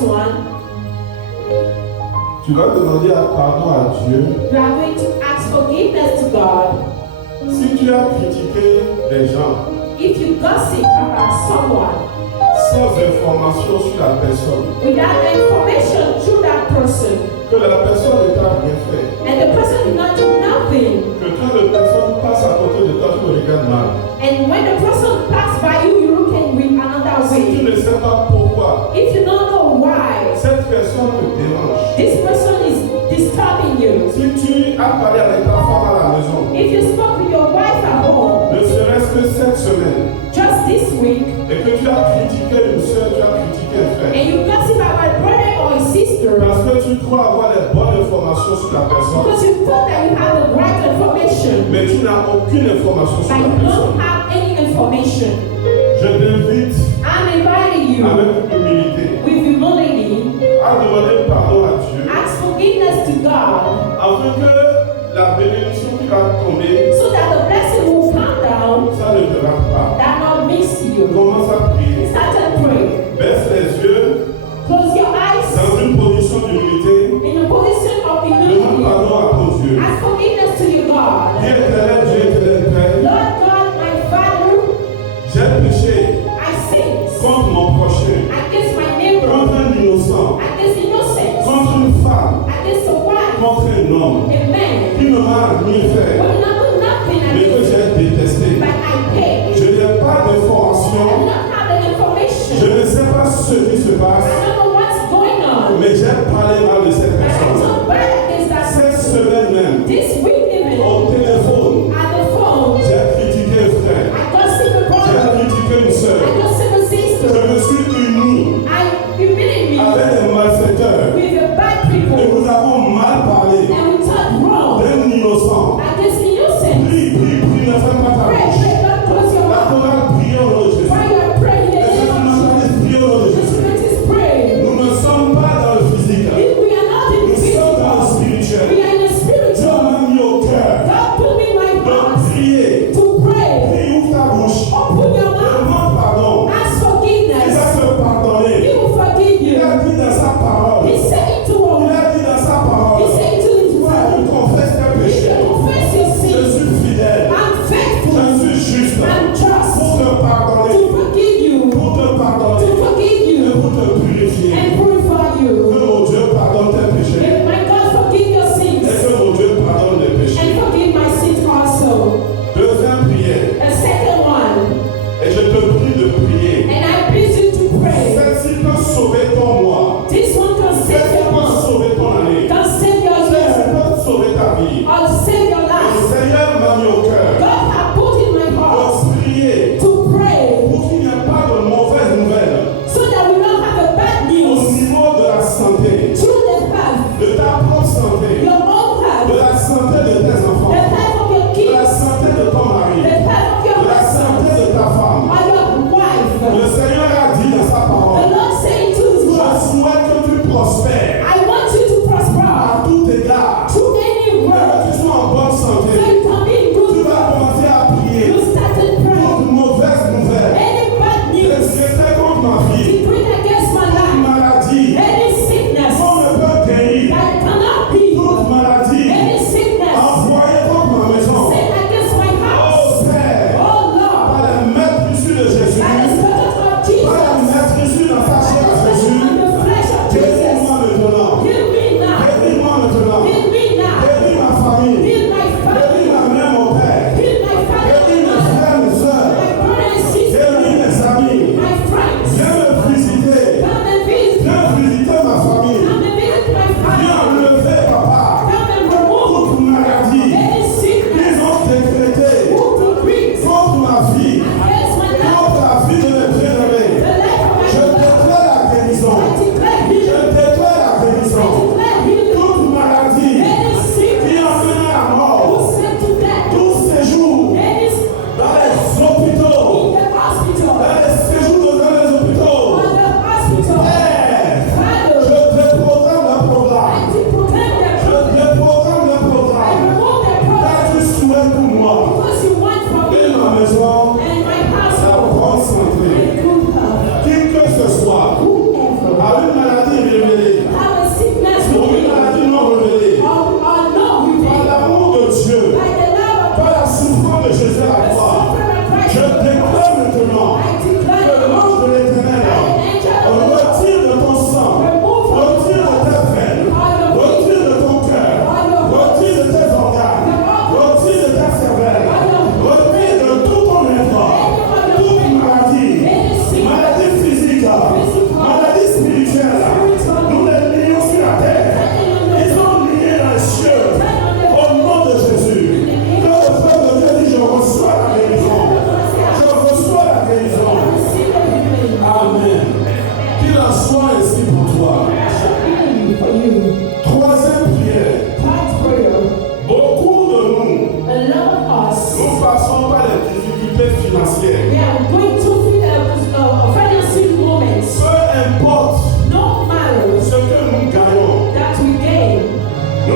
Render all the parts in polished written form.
first one, tu vas demander pardon à Dieu. you are going to ask forgiveness to God. Si tu as critiqué des gens If you gossip about someone sans information sur la personne, without information through that person, que la personne ne t'a rien fait, and the person did not do nothing, que quand la personne passe à côté de toi, tu le regardes mal. and when the person passed by you, you look at with another Si tu way. ne sais pas pourquoi If you don't know why cette personne te dérange, this person is disturbing you, si tu as parlé avec ta femme à la maison, if you spoke with your wife at home ne serait-ce que cette semaine, just this week, et que tu as critiqué une soeur, tu as critiqué un frère, and you gossip about a brother or a sister parce que tu crois avoir les bonnes informations sur la personne, because you thought that you have the right information, mais tu n'as aucune information sur but la you personne. don't have any information. Je t'invite I'm inviting you avec humilité with humility, à demander pardon à Dieu, ask forgiveness to God, afin que la bénédiction qui va tomber, so that the blessing will come down, ça ne te rate pas. that not miss you. Commence à prier. Start to pray. Baisse les yeux Close your eyes dans une position d'humilité. in a position of Demande humility. pardon à ton Dieu. Ask forgiveness to your God. Dis éternel Dieu, éternel Père, Lord God, my Father, j'ai péché I sinned contre mon prochain, against my neighbor, contre un innocent, against innocent, contre une femme, against a wife, contre un homme a man, qui ne m'a rien fait, who did not do nothing mais que against j'ai détesté. but I paid. Je n'ai pas I do d'information, not have the je information. ne sais pas ce qui se passe, I don't know what's going on. mais j'ai parlé mal de cette But I personne. took bad against that Cette person. semaine même, This week even, au téléphone, at the phone, j'ai critiqué un frère, I gossip a j'ai brother, critiqué une soeur. I gossip a Je sister, me suis uni I humiliate me avec des malfaiteurs with the bad et people, nous avons mal parlé and we talk wrong d'un innocent. against innocent. Prie, prie, prie, ne fais pas ta Pray, bouche. pray, don't close your La mouth. chorale prie au nom de Jésus. While you are praying in the Les name of Jesus, évangélistes prient au nom de the Jésus. Spirit is praying. Nous ne sommes pas dans le physique. If we are not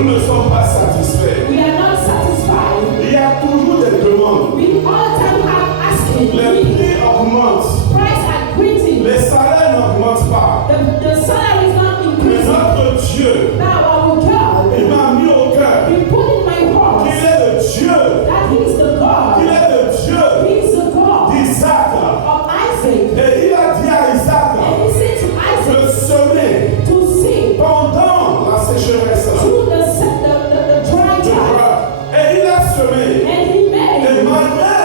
Nous ne sommes pas satisfaits. We are not satisfied. Il y a toujours des demandes. We all the time have asking. Les prix augmentent. Price are increasing. Les salaires n'augmentent pas. The salary is not Mais increasing. notre Dieu, Now our God, il m'a mis au cœur He put in my heart qu'il est le Dieu, that He is the God. qu'il est le Dieu He is the God d'Isaac. of Isaac. Et il a dit à Isaac And He said to de Isaac semer to see pendant la sécheresse. through the dry time. Et il a semé. And He Et made, malgré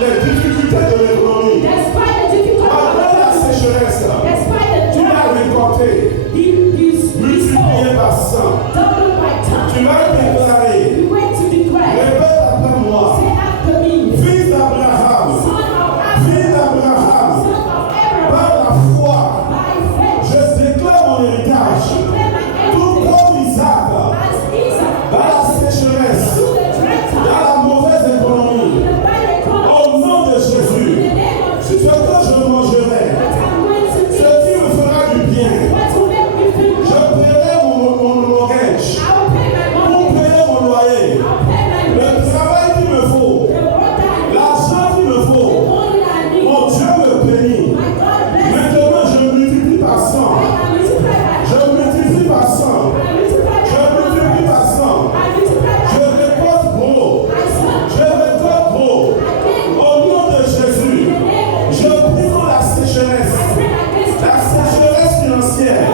les difficultés de l'économie, despite the difficulty, malgré la sécheresse, despite the tu l'as dry, récolté, He's multiplié par 100. double by Tu time. l'as déclaré. We went to declare, Répète après moi. say after me, Fils d'Abraham, son of Abraham, fils d'Abraham, son of Abraham, par la foi, by faith, je déclare mon héritage. declare my Tout heritage comme Isaac, as Isaac, dans la sécheresse, through the dry dans time, la mauvaise économie, the bad economy, au nom de in Jésus, the name of ce Jesus, que je mangerai, what I'm going to ce eat, qui me fera du bien, what will make me feel je good, paierai mon mortgage I will pay my pour money, payer mon loyer, I'll pay my le rent, travail qu'il me faut, the work that I need, l'argent qu'il me the faut. money that I need. Mon Dieu me bénit. My God bless me. Maintenant, je multiplie par 100. I multiply by Je multiplie par 100. I multiply Je multiplie par 100. I multiply Je by récolte gros. I son. Je récolte gros. Again, Au nom de Jésus, in the name of je prie pour la sécheresse. I pray against La sécheresse financière.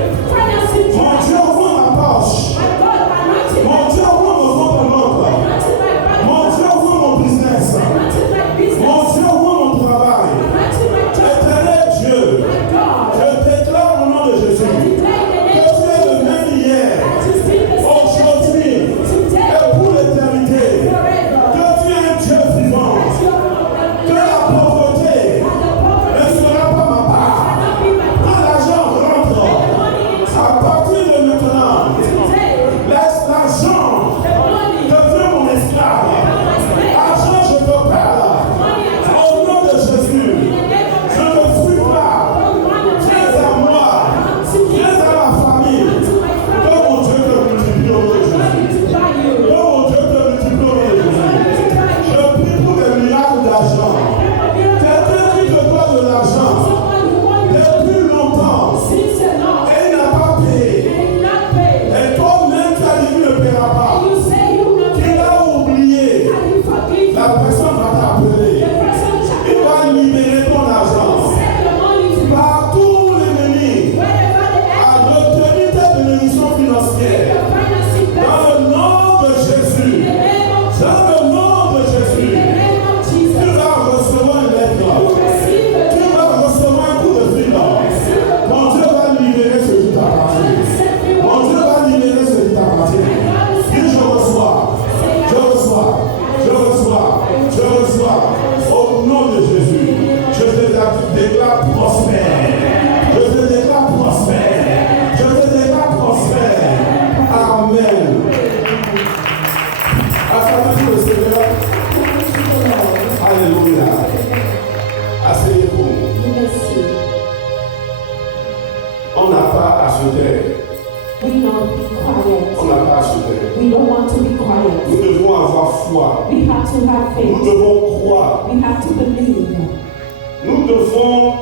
financial Mon trouble. Dieu, ouvre ma poche. My God, anointed Mon Dieu, ouvre mon compte en banque. anointed my body, Mon Dieu, ouvre mon business. anointed my business, Mon Dieu, ouvre mon travail. anointed my job. Éternel Dieu, My God, je déclare au nom de Jésus I declare in the que name tu es le même hier, that you speak the same aujourd'hui today, et pour l'éternité. forever. Que tu es un Dieu vivant. That you are Que la pauvreté and the ne poverty sera pas ma part. cannot be my Quand l'argent rentre, money into à partir de maintenant, today. laisse l'argent The money devient mon esclave. from my slave, Argent, je te parle. money I Au nom de Jésus, in the name of je ne fuis pas. don't want to Viens à moi. come to me, Viens à ma famille. come to my Que family. mon Dieu te multiplie au nom de I'm Jésus. going to buy you. Que mon Dieu te multiplie au nom de Jésus. Je prie pour des miracles d'argent. Quelqu'un qui te doit de l'argent Someone who wants depuis longtemps since enough et il n'a pas payé. and not pay. Et toi-même, tu as dit qu'il ne paiera pas. And you say you will not Qu'il pay. a oublié. And you forgive. La personne va t'appeler. The person Il shall va libérer ton argent. send your money to you. Partout l'ennemi Wherever the a enemy retenu tes bénédictions financières. your finances Dans blessed. le nom de In Jésus. the name of Jesus. Dans le nom de In the Jésus. name of Tu Jesus. vas recevoir une lettre. You receive the Tu vas recevoir un coup de fil. receive the Mon Dieu va libérer ce qui t'appartient. set me Mon one. Dieu va libérer ce qui t'appartient. Dis je reçois. Je reçois. Je reçois. Je reçois. Au nom de Jésus. Je te déclare prospère. Je te déclare prospère. Je te déclare prospère. Amen. Acclamez le Seigneur. Alléluia. Asseyez-vous. You may see. On n'a pas à se taire. We don't be quiet. On n'a pas à se taire. We don't want to be quiet. Nous devons avoir foi. We have to have Nous faith. devons croire. We have to believe. Nous devons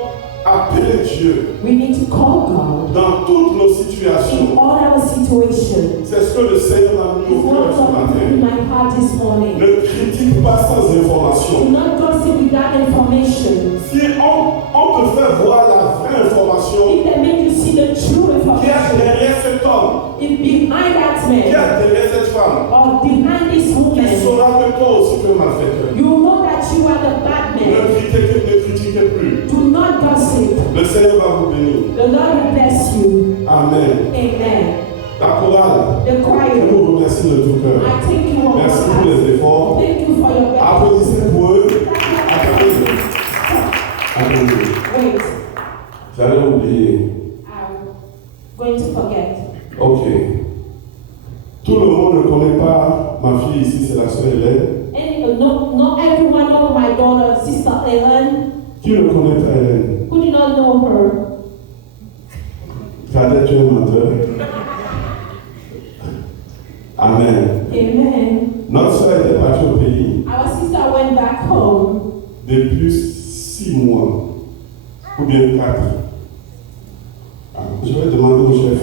appeler Dieu We need to call God dans toutes nos in situations. all our situations. C'est ce que le Seigneur m'a mis It's au what cœur ce God put in matin. my heart this morning. Ne critique pas sans Do information. not gossip without information. Si on te fait voir la vraie information If they make you see the true qui est information, derrière cet homme, if behind that qui est man derrière cette femme, or behind this tu woman, sauras que toi aussi tu es malfaiteur. you know that you are the bad man. Ne critiquez plus. Do not gossip. Le Seigneur va vous bénir. The Lord will bless you. Amen. Amen. La chorale, The je choir, vous remercie de tout cœur. I thank you all Merci for pour that. les efforts. Thank you for your effort. Applaudissez pour eux. Attendez. Attendez. Wait, J'allais oublier. I'm going to forget. Ok. Tout le monde ne connaît pas ma fille ici, c'est la sœur Hélène. Not everyone know my daughter, Sister Ellen. Qui ne connaît pas Hélène? Who do not know her? Cadet, tu es menteur. Amen. Amen. Notre soeur était partie au pays Our sister went back home depuis 6 mois, ou bien 4. Je vais demander au chef.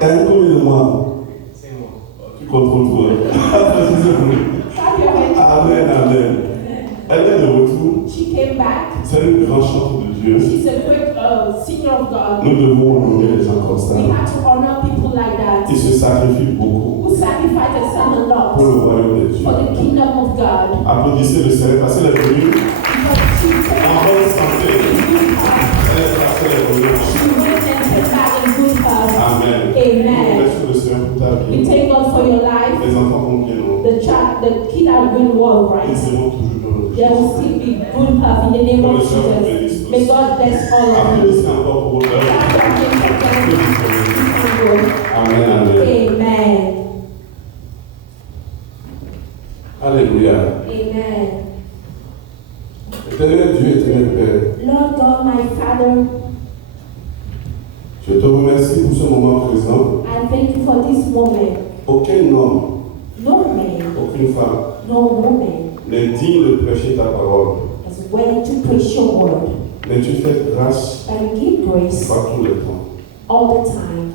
Combien de mois? 5 mois. Tu contrôles toi. Clap your hands. Amen, amen. Elle est de retour. She came back. C'est une grande chanteuse de Dieu. She's a great singer of God. Nous devons honorer les gens comme ça. We have to honor people like that Ils se sacrifient beaucoup who sacrifice themselves a pour le lot royaume de Dieu. for the kingdom of God. Applaudissez le Seigneur parce qu'elle est venue Because she came en bonne santé. Elle est partie, elle est venue. she went and came back in good health. Amen. Amen. Merci le Seigneur pour ta We vie. thank God for your life. Les enfants vont bien, non? The kid are doing well, right? Ils seront toujours dans le There will still be good health in the name of Jesus. May God bless all of you. Applaudissez encore pour votre œuvre. Amen, amen. Amen. Alléluia. Amen. Éternel Dieu, éternel Père, Lord God, my Father, je te remercie pour ce moment présent. I thank you for this moment. Aucun homme, No man, aucune femme no woman n'est digne de prêcher ta parole. is willing to preach your word, Mais tu fais grâce but you give grace par tout le temps. all the time.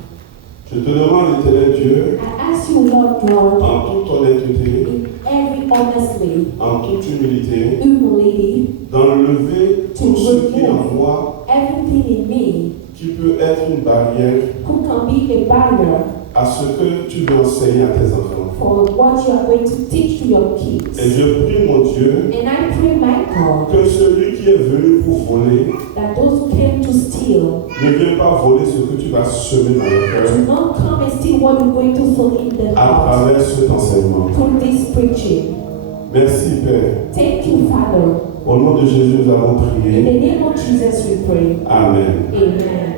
Je te demande, éternel Dieu, I ask you, Lord God, en toute honnêteté, in every honest way, en toute humilité, humility, d'enlever tout ce qui est en moi everything in me qui peut être une barrière who can be a barrier à ce que tu veux enseigner à tes enfants. for what you are going to teach to your kids. Et je prie, mon Dieu, And I pray, my God, que celui qui est venu pour voler that those who came to steal ne vienne pas voler ce que tu vas semer dans le do cœur not come and steal what you're going to sow in the à heart travers cet enseignement. through this preaching. Merci, Père. Thank you, Father. Au nom de Jésus, nous avons In prié. the name of Jesus we pray. Amen. Amen.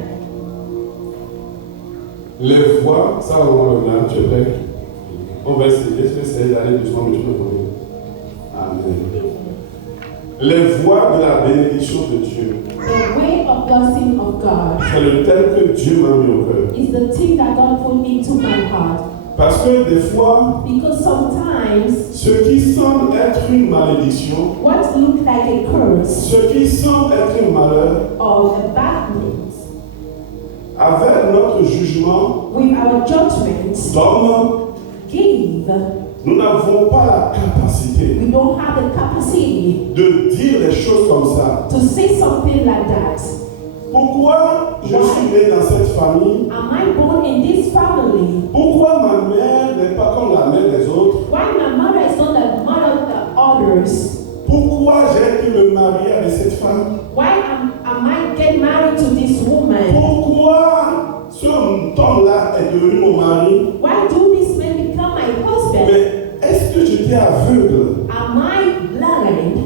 Les voix, ça va revenir, tu es prêt? On va essayer, je vais essayer d'aller doucement, mais tu peux venir. Amen. Les voix de la bénédiction de Dieu. The way of blessing of God C'est le thème que Dieu m'a mis au cœur. is the thing that God put into my heart. Parce que des fois, Because sometimes ce qui semble être une malédiction, what looks like a curse ce qui semble être un malheur, or a bad things, avec notre jugement with our judgments, d'homme, give, nous n'avons pas la capacité we don't have the capacity de dire les choses comme ça. to say something like that. Pourquoi je suis né dans cette famille? Am I born in this family? Pourquoi ma mère n'est pas comme la mère des autres? Why my mother is not the mother of the others? Pourquoi j'ai dû me marier avec cette femme? Why am I get married to this woman? Pourquoi ce homme-là est devenu mon mari? Why do this man become my husband? Mais est-ce que j'étais aveugle? Am I blind?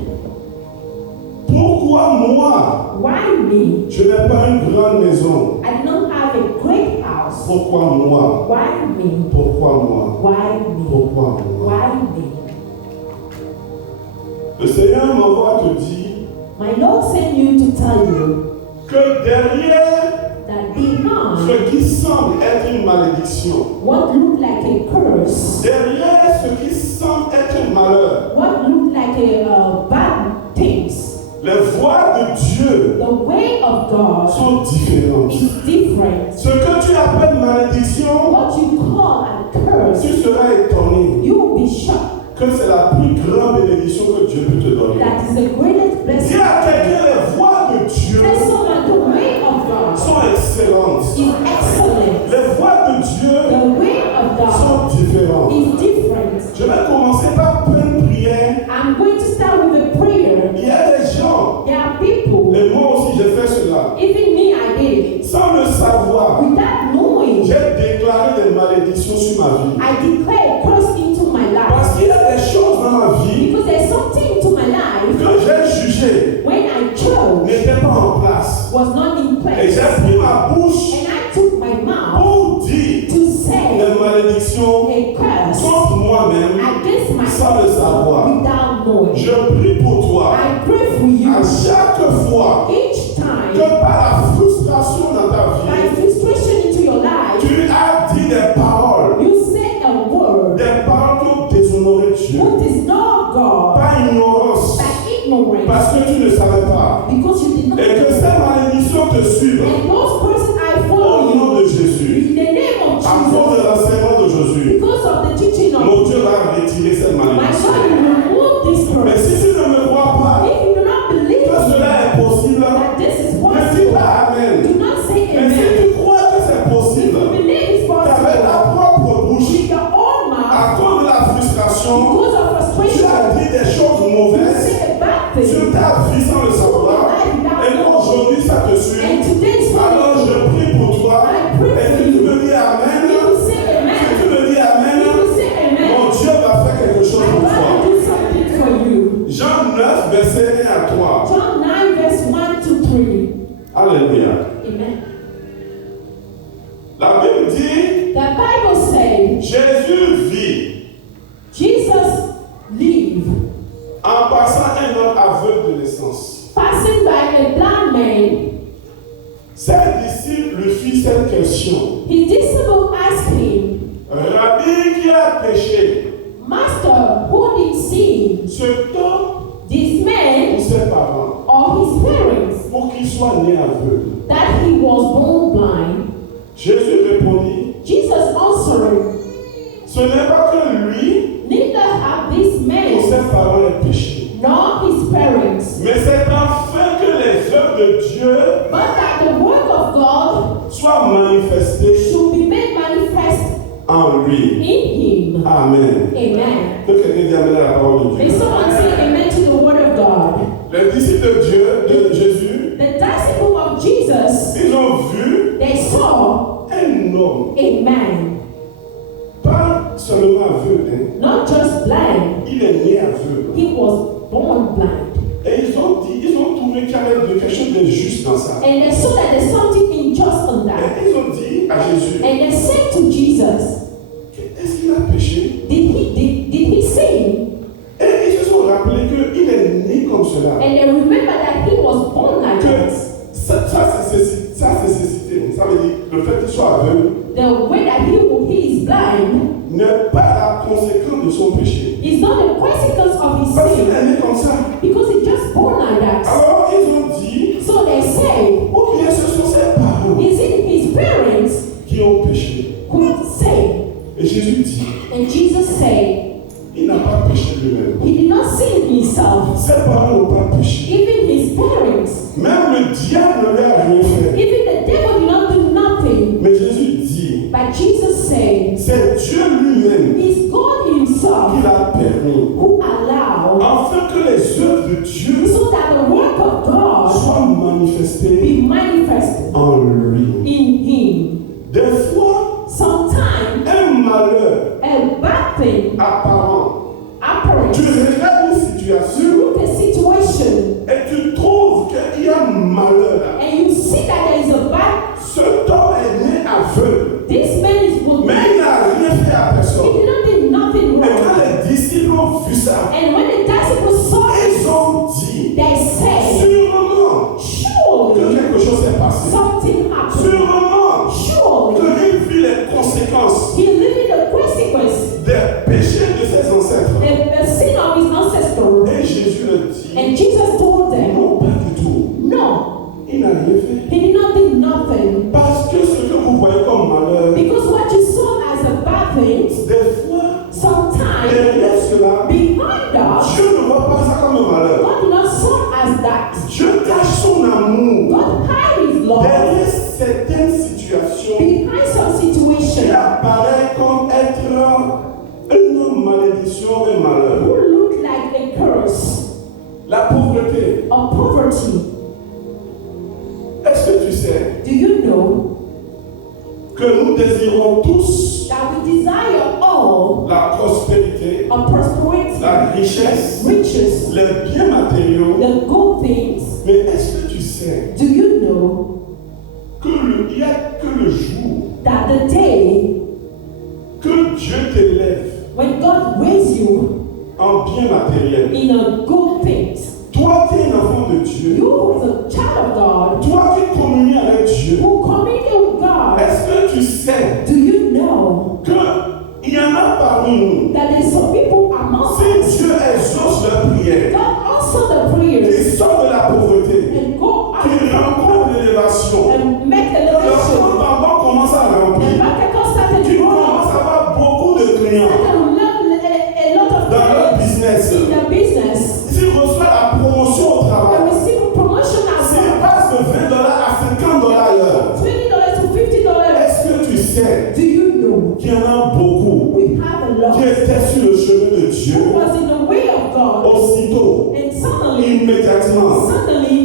Pourquoi moi? Why me? Je n'ai pas une grande maison. I do not have a great house. Pourquoi moi? Why me? Pourquoi moi? Why me? Pourquoi moi? Why me? Le Seigneur m'envoie te dire My Lord sent you to tell you que derrière that behind ce qui semble être une malédiction, what looked like a curse, derrière ce qui semble être un malheur, what looked like a bad things, les voies de Dieu the way of God sont différentes. is different. Ce que tu appelles malédiction, What you call a curse, tu seras étonné you will be shocked. que c'est la plus grande bénédiction que Dieu peut te donner. That is the greatest blessing. Dis à quelqu'un, les voies de Dieu Tell someone the way of God sont excellentes. is excellent. Les voies de Dieu The way of God sont différentes. is different. Je vais commencer par pleine prière. I'm going to start with a prayer. Il y a des gens, There are people, et moi aussi j'ai fait cela, even me, I did it, sans le savoir. without knowing. J'ai déclaré des malédictions sur ma vie. I declare a curse into my life. Parce qu'il y a des choses dans ma vie Because there's something into my life que j'ai jugées when I chose n'étaient pas en place. was not in Et place. j'ai pris ma bouche And I took my mouth pour dire to say des malédictions a curse contre moi-même against myself sans le savoir. without knowing. Je prie pour toi. I pray for you À chaque fois each que time par la frustration dans ta by vie, frustration into your life, tu as dit des paroles you say a te suivre. And those persons I Au follow nom you. de Jésus. In the name of À cause de Jesus. l'enseignement de Jésus. Because of the teaching of Mon Dieu va retirer cette my malédiction. God, you remove this Mais curse. si tu ne me crois pas If you do not believe que cela est possible, that this is ne dis possible, pas Amen. do not say Mais si amen. tu crois que c'est If possible, you believe it's qu'avec ta possible, propre bouche, with your own mouth, à cause de la frustration, because of tu as frustration, dit des choses you mauvaises say a bad sur thing, ta vie sans le savoir, et qu'aujourd'hui ça te suit, and today's alors je prie pour toi, et si tu me dis Amen, if you say si amen, tu me dis Amen, if you say amen, mon Dieu va faire quelque chose my pour God toi. will do something for you. Jean 9, verset 1 à 3. John 9, verse 1 to 3. Alléluia. Amen. La Bible dit, The Bible says Jésus vit Jesus lived, en passant un homme aveugle de naissance. passing by a blind man. Ses disciples lui firent cette question. His disciples asked him, Rabbi, qui a péché, Master, who did sin, cet homme this ou man ses parents, or his parents, pour qu'il soit né aveugle? that he was born blind? Jésus répondit, Jesus answered, ce n'est pas que lui neither have this ou man ses parents aient péché, nor his parents, mais c'est afin que les œuvres de Dieu but that the work of God soient manifestées should be made manifest en lui. in him. Amen. Amen. Que quelqu'un dise Amen à la parole de May Dieu. someone say amen to the word of God. Les disciples de Dieu, de Jésus, The disciples of Jesus, ils ont vu they saw un homme, a man, pas seulement aveugle, hein. not just blind, Il est né aveugle. he was born blind. Et ils ont trouvé qu'il y avait quelque chose de juste dans ça. And they saw that there's something unjust on that. Et ils ont dit à Jésus, And they said to Jesus, est-ce qu'il a péché? did he sin? Et ils se sont rappelés qu'il est né comme cela. And they remember that he was born like Que that. sa nécessité, ça veut dire le fait qu'il soit aveugle, The way that he is blind n'est pas la conséquence de son péché. is not the consequence of his Parce qu'il sin, est né comme ça. because he just born like that. Alors ils ont dit, So they say, ou bien ce sont ses parents is it his parents qui ont péché. who say? Et Jésus dit, And Jesus said, il n'a pas péché lui-même. he did not sin himself. Ses parents n'ont pas péché. Even his parents, Même le diable ne lui a rien fait. even the devil did not do nothing. Mais Jésus dit, But Jesus said, c'est Dieu lui-même it's God himself qui l'a permis. who allowed Afin que les œuvres de Dieu so that the work of God soient manifestées be manifested en lui. in him. Des fois, Sometimes un malheur a bad thing apparent. happens. Tu regardes une You situation look at a situation et tu trouves qu'il y a un malheur là. and you see that there is a bad. Cet homme est né aveugle, This man is mais blind. il n'a rien fait à He personne. did not do nothing Et quand wrong. les disciples ont vu ça, And when the disciples saw ils it, ont dit, they said, sûrement que surely quelque chose s'est passé. something happened. Sûrement Surely qu'il vit les conséquences he lived the consequence, des péchés de ses ancêtres. the sin of his ancestors. Et Jésus le dit, And Jesus told them, non, pas du tout. no, Il n'a rien fait. he did not do nothing. Parce que ce que vous voyez comme malheur, Because what you saw as a bad thing, des fois, sometimes derrière cela, behind that, Dieu ne voit pas ça comme un malheur. God did not saw as that. Dieu cache son amour God hide his love derrière certaines situations behind some qui situation apparaissent comme être une malédiction, un malheur. who look like a curse La pauvreté. or poverty. Est-ce que tu sais Do you know que nous désirons tous that we desire all la prospérité, of prosperity, la richesse, riches, les biens matériaux? the good things? Mais est-ce que tu sais Do you know qu'il n'y a que le jour that the day que Dieu t'élève when God raised you en biens matériels? in a good things, Toi qui es un enfant de Dieu, you as a child of God toi qui communies avec Dieu, who communicate with God, est-ce que tu sais do you know qu'il y en a parmi nous, that there's some people among us, si Dieu exauce leur prière, God answer the prayers qui sortent de la pauvreté, and go qui out rencontrent l'élévation, Dieu, who was in the way of God, aussitôt, and suddenly, immédiatement,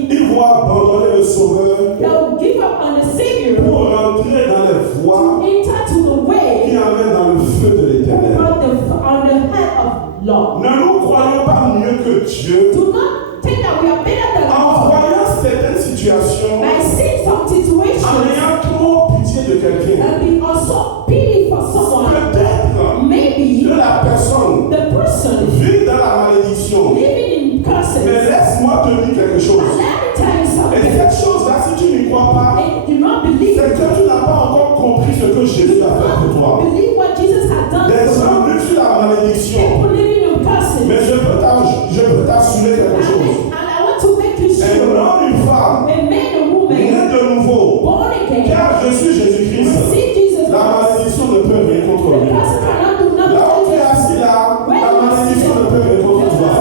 ils vont abandonner le Sauveur they'll give up on the Savior pour rentrer dans les voies enter to the way qui amènent dans le feu de l'Éternel. on the head of Lord. Ne nous croyons pas mieux que Dieu Do not think that we are better than en God voyant certaines situations, by seeing some en situations ayant trop pitié de quelqu'un. and be also pity for someone. Peut-être Maybe que la personne the person vit dans la malédiction. living in curses. Mais laisse-moi te dire quelque chose. But let me tell you Et something. cette chose-là, si tu n'y crois pas, And you not believe, c'est que tu n'as pas encore compris ce que Jésus a fait pour toi. believe what Jesus has done Des for gens you. vivent sur la malédiction. People living in curses. Mais je peux t'assurer quelque chose. And I want to make you Un sure, homme, une femme, a man and woman, né de nouveau, born again, car je suis Jésus-Christ, receive Jesus la Christ. malédiction ne peut rien contre The lui. person cannot do Là nothing. où tu es assis là, la malédiction ne peut rien contre toi.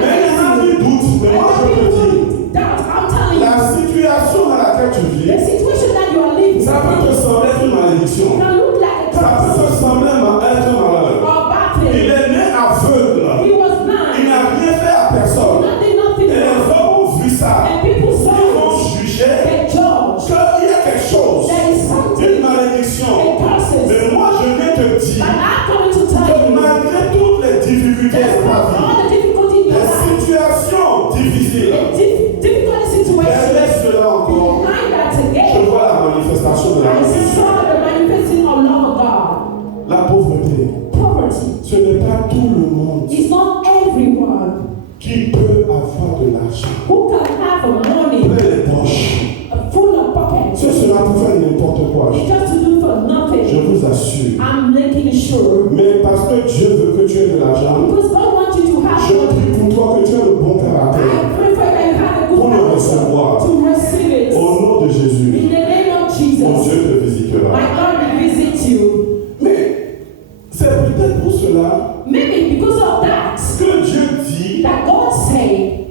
Mais il y en a qui doutent, mais moi je te dis, la situation dans laquelle tu vis, The situation that you are living ça peut te sembler être une malédiction. can look like a Ça peut curse te sembler être un malheur. or bad Il thing. est né aveugle. He was Il blind. n'a rien fait à personne. Nothing Et les wrong. hommes ont vu ça. And people Ils saw vont it. juger They judge. qu'il y a quelque chose, There is une something malédiction. in curses. Mais moi je viens te And dire I'm coming to tell que you, malgré toutes les difficultés de ta vie, all the difficulty in your les life, situations difficiles, difficult situation, derrière cela encore, behind that je again, vois la manifestation de la I grâce. saw the manifesting of love of God. La pauvreté, Poverty ce n'est pas tout le monde is not everyone qui peut avoir de l'argent. who can have a money Plein les poches. full of pockets. Ce sera pour faire n'importe quoi. It's just to do for Je nothing. vous assure. I'm making sure. Mais parce que Dieu veut que tu aies de l'argent, Because God wants you to have je money. prie pour toi que tu aies le bon caractère I pray for that you have a good pour le character recevoir. to receive it. Au nom de Jésus, In the name of mon Jesus, Dieu te visitera. my God will visit you. Mais c'est peut-être pour cela Maybe because of that, que Dieu dit, that God said,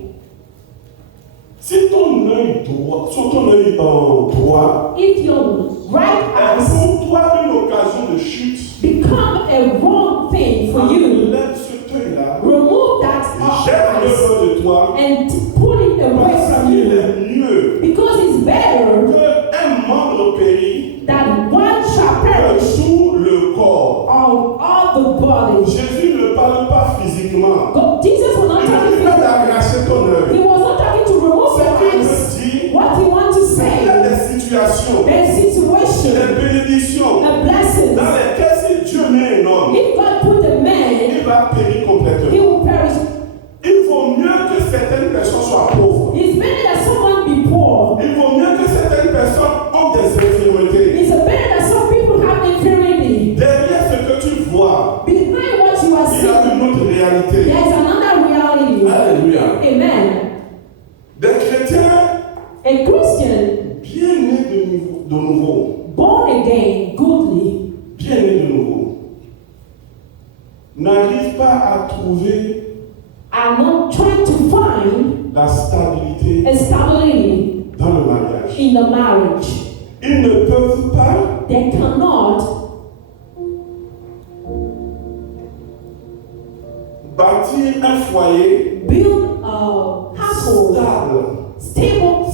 si ton œil droit, sur ton œil droit, if your right est eye pour toi une occasion de chute, become a wrong thing for you, enlève cet œil-là, remove that jette-le eye loin de toi, and pull it away parce from qu'il you. est mieux Because it's better qu'un membre périt that one shall que perish tout le corps. of all the body. Jésus ne parle pas physiquement. Jesus was not Il talking dit pas to d'agresser ton œil. He was not talking to remove Ce your qu'il eyes. veut dire, What he wants to il y say, a des situations, a situation, des bénédictions, a blessing. dans lesquelles si Dieu met un homme, If God put a man, il va périr he complètement. will perish. Il vaut mieux que certaines personnes soient pauvres. It's better that someone be poor. Il vaut mieux que certaines personnes ont des infirmités. It's better that some people have infirmity. Derrière ce que tu vois, Behind what you are il y a seeing, une autre réalité. there is another reality. Alléluia. Amen. Des chrétiens A Christian, bien nés de nouveau, born again, goodly, bien nés de nouveau, n'arrivent pas à trouver are not trying to find la stabilité a stability dans le mariage. in the marriage. Ils ne peuvent pas They cannot bâtir un foyer build a household, stable. stable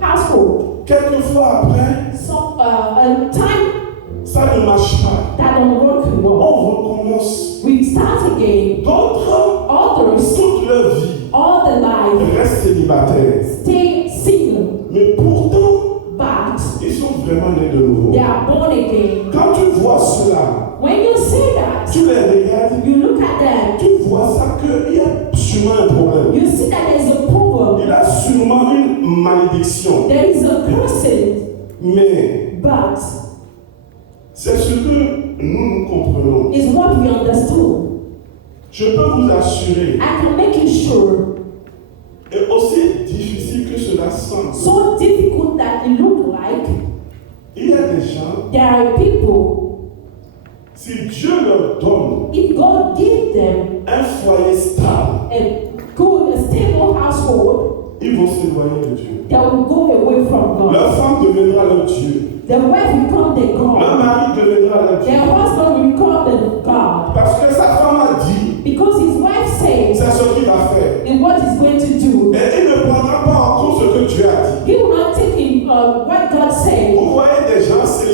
household. Quelquefois après, So, a time ça ne marche pas. that don't work well. On recommence. We start again. D'autres, Others, toute leur vie, all the life, restent célibataires. stay single, Mais pourtant, but ils sont vraiment nés de nouveau. they are born again. Quand tu vois cela, When you say that, tu les regardes, you look at them, tu vois ça qu'il y a sûrement un problème. you see that there's a problem. Il a sûrement une malédiction. There is a cursing, Mais but c'est ce que nous comprenons. it's what we understood. Je peux vous assurer, I can make you sure, et aussi difficile que cela semble, so difficult that it look like, il y a des gens, there are people, si Dieu leur donne if God give them un foyer stable, a good, a stable household, ils vont s'éloigner de Dieu. they will go away from God. Leur femme deviendra leur Dieu. The wife will become the Leur God. mari deviendra leur Dieu. Their husband will become the God. Parce que sa femme a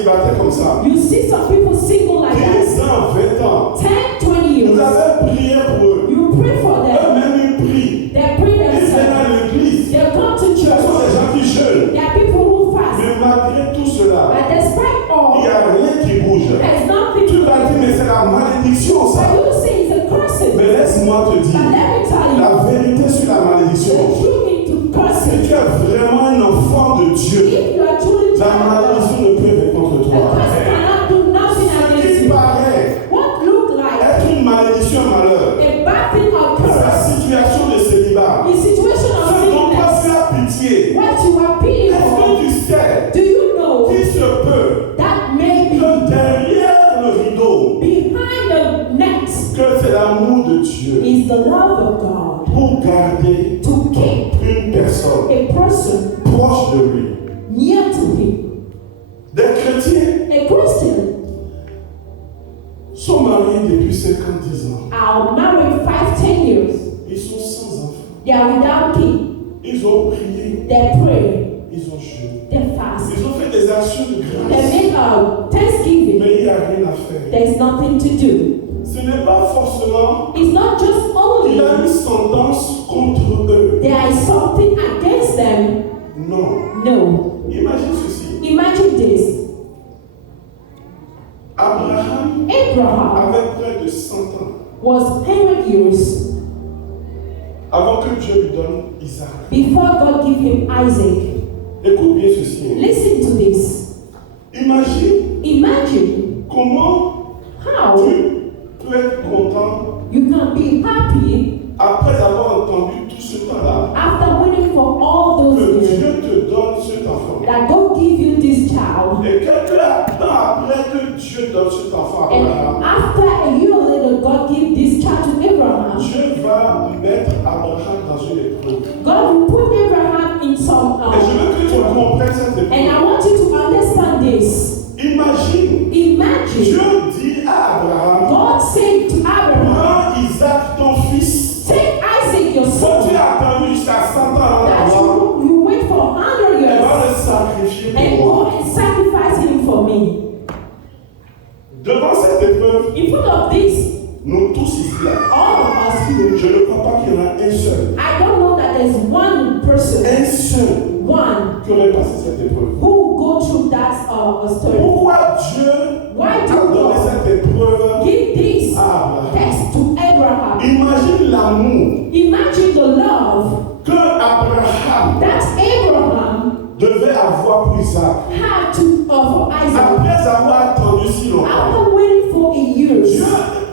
célibataires comme ça. You see some people single like that. 10 ans, 20 ans. 10, 20 years. Vous avez prié pour eux. You pray for them. Eux-mêmes, ils prient. They pray Ils viennent themselves. à l'église. They come to Ce sont church. des gens qui jeûnent. There are people who fast. Mais malgré tout cela, But despite il all, n'y a rien qui bouge. there's nothing. Tu vas dire, mais c'est la malédiction, But ça. you say it's a curse. Mais laisse-moi te But dire, let me tell you, la vérité sur la malédiction. the truth into Si curse. tu es vraiment un enfant de Dieu, If you are truly la child of God, malédiction ne peut rien contre the toi. curse cannot do nothing Ce against qui you. paraît What look like être une malédiction, un malheur, a bad thing or c'est la curse, situation de célibat. the situation of Ce dont toi sickness, tu as pitié, what you are paying est-ce for, que tu sais do you know qu'il se peut that maybe que derrière le rideau, behind the net que c'est l'amour de Dieu is the love of God pour garder to keep une personne a person proche de lui. near to him? Des chrétiens A Christian sont mariés depuis 50-10 ans. are married 5-10 years. Ils sont sans enfants. They are without king. Ils ont prié, They pray. ils ont jeûné. They fast. Ils ont fait des actions de They grâce. make a thanksgiving. Mais il n'y a rien à faire. There's nothing to do. Ce n'est pas forcément It's not just qu'il y only a une sentence contre eux. there is something against them. Non. No. Imagine ceci. Imagine this. Abraham Abraham avait près de 100 ans was 100 years avant que Dieu lui donne Isaac. before God gave him Isaac. Écoute bien ceci. Listen to this. Imagine Imagine comment how tu peux être content you can be happy après avoir entendu tout ce temps-là after waiting for all que those years Dieu te donne cet enfant. that God give you this child. Et quelques temps après que Dieu donne cet enfant à And Abraham, after a year later, God give this child to Abraham. Dieu va mettre Abraham dans une épreuve. God will put Abraham in some. Et je veux que tu comprennes cette And I épreuve. want you to understand this. Imagine, Imagine Dieu dit à Abraham, God said to Abraham, prends Isaac ton fils. take Isaac your Quand tu son, as attendu jusqu'à 100 ans avant that d'avoir, you wait for 100 elle years va le sacrifier and pour go moi. and sacrifice him for me. Devant cette épreuve, In front of this, nous tous ici là, all of us here, je ne crois pas qu'il y en a un seul, I don't know that there's one person, un seul one, qui aurait passé cette épreuve. who will go through that story. Pourquoi Dieu Why a do donné God cette épreuve give this à Abraham? text to Abraham? Imagine l'amour Imagine the love que Abraham that Abraham devait avoir pour Isaac had to for Isaac après avoir attendu si longtemps. after waiting for a year. Dieu,